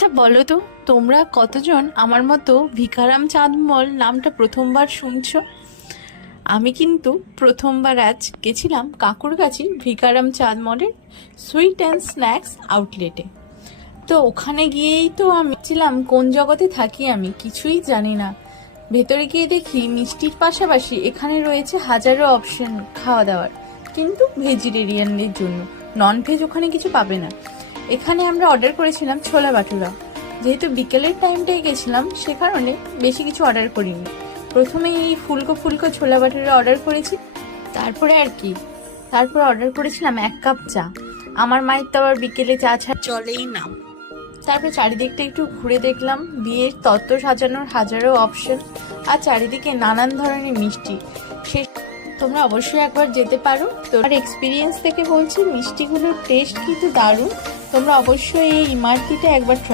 আচ্ছা বলো তো, তোমরা কতজন আমার মতো ভিকারাম চাঁদমল নামটা প্রথমবার শুনছো? আমি কিন্তু প্রথমবার আজ গেছিলাম কাকুরগাছি ভিকারাম চাঁদমলের সুইট অ্যান্ড স্ন্যাক্স আউটলেটে। তো ওখানে গিয়েই তো আমি ছিলাম কোন জগতে থাকি আমি কিছুই জানি না। ভেতরে গিয়ে দেখি মিষ্টির পাশাপাশি এখানে রয়েছে হাজারো অপশন খাওয়া দাওয়ার, কিন্তু ভেজিটেরিয়ানদের জন্য। নন ভেজ ওখানে কিছু পাবে না। এখানে আমরা অর্ডার করেছিলাম ছোলা বাটুরা। যেহেতু বিকেলের টাইমটাই গেছিলাম, সে কারণে বেশি কিছু অর্ডার করিনি। প্রথমে এই ফুলকো ফুলকো ছোলা বাটুরা অর্ডার করেছি, তারপরে আর কি, তারপর অর্ডার করেছিলাম 1 কাপ চা। আমার মায়ের তো আবার বিকেলে চা ছাড়া চলেই না। তারপরে চারিদিকটা একটু ঘুরে দেখলাম, বিয়ের তত্ত্ব সাজানোর হাজারো অপশন, আর চারিদিকে নানান ধরনের মিষ্টি। সে তোমরা অবশ্যই একবার যেতে পারো। তোমার এক্সপিরিয়েন্স থেকে বলছি, মিষ্টিগুলোর টেস্ট কিন্তু দারুণ। তোমরা অবশ্যই এই ইমারতিটা একবার ট্রাই